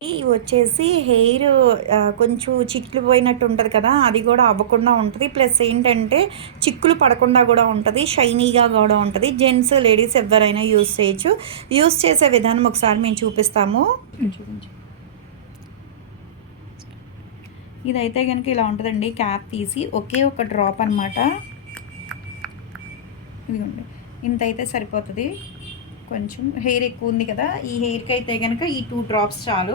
ఈ వచ్చేసి హెయిర్ కొంచెం చిట్లు పోయినట్టు ఉంటది కదా! అది గూడా అవ్వకుండా ఉంటది. ప్లస్ ఏంటంటే, చిక్కులు పడకుండా గూడా ఉంటది. షైనీగా గూడా ఉంటది. జెంట్స్, లేడీస్ ఎవ్వరైనా యూజ్ చేయొచ్చు. యూజ్ చేసే విధానం ఒకసారి మేము చూపిస్తాము. చూపించు. ఇదైతే గనుక ఇలా ఉంటదండి. క్యాప్ తీసి ఒకే ఒక డ్రాప్ అనమాట. ఇదిగోండి. ఇంతైతే సరిపోతది. కొంచెం హెయిర్ ఎక్కువ ఉంది కదా! ఈ హెయిర్‌కి అయితే గనక ఈ 2 డ్రాప్స్ చాలు.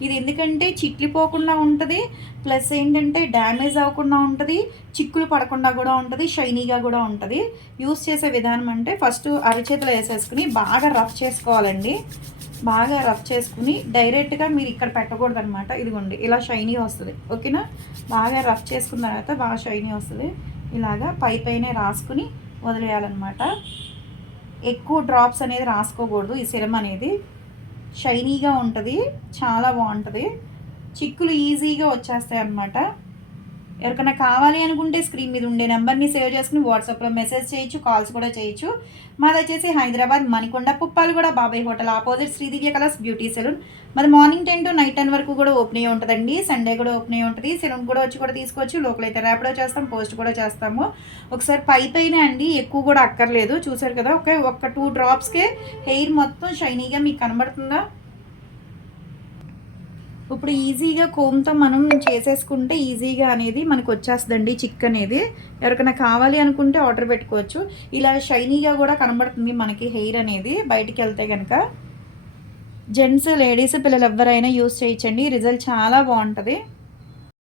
ఇది ఎందుకంటే చిట్లిపోకుండా ఉంటది. ప్లస్ ఏంటంటే డ్యామేజ్ అవ్వకుండా ఉంటది. చిక్కులు పడకుండా గూడా ఉంటది. షైనీగా గూడా ఉంటది. యూజ్ చేసే విధానం అంటే ఫస్ట్ అరచేతిలో ఏసేసుకొని బాగా రఫ్ చేసుకోవాలండి. బాగా రఫ్ చేసుకొని డైరెక్ట్‌గా మీరు ఇక్కడ పెట్టకూడదనమాట. ఇదిగోండి ఇలా షైనీ వస్తది. ఓకేనా? బాగా రఫ్ చేసుకున్న తర్వాత బాగా షైనీ వస్తది. ఇలాగా పైనే రాసుకొని వదిలేయాలనమాట. ఎక్కువ డ్రాప్స్ అనేది రాసుకోకూడదు. ఈ సిరమ్ అనేది షైనీగా ఉంటది. చాలా బావుంటది. చిక్కులు ఈజీగా వచ్చేస్తాయన్నమాట. ఎవరికైనా కావాలి అనుకుంటే స్క్రీన్ మీద ఉండే నెంబర్‌ని సేవ్ చేసుకొని వాట్సాప్‌లో మెసేజ్ చేయొచ్చు. కాల్స్ కూడా చేయొచ్చు. మాదొచ్చేసి Hyderabad Manikonda Puppalaguda Babai hotel opposite Sridivya colours beauty salon. మాది మార్నింగ్ 10 to నైట్ 10 వరకు కూడా ఓపెన్ అయ్యి ఉంటదండి. సండే కూడా ఓపెన్ అయ్యి ఉంటది. సెలూన్ కూడా వచ్చి కూడా తీసుకోవచ్చు. లోకల్ అయితే ర్యాపిడో చేస్తాం. పోస్ట్ కూడా చేస్తాము. ఒకసారి పైన అండి ఎక్కువ కూడా అక్కర్లేదు. చూసారు కదా! ఒక్క 2 డ్రాప్స్‌కే హెయిర్ మొత్తం షైనీగా మీకు కనబడుతుందా? ఇప్పుడు ఈజీగా కోమ్‌తో మనం చేసేసుకుంటే ఈజీగా అనేది మనకొచ్చేస్తదండి చిక్కనేది. ఎవరికైనా కావాలి అనుకుంటే ఆర్డర్ పెట్టుకోవచ్చు. ఇలా షైనీగా గూడా కనబడుతుంది మనకి హెయిర్ అనేది బయటికెళ్తే గనక. జెంట్స్, లేడీస్, పిల్లలు ఎవ్వరైనా యూజ్ చేయొచ్చండి. రిజల్ట్ చాలా బావుంటది.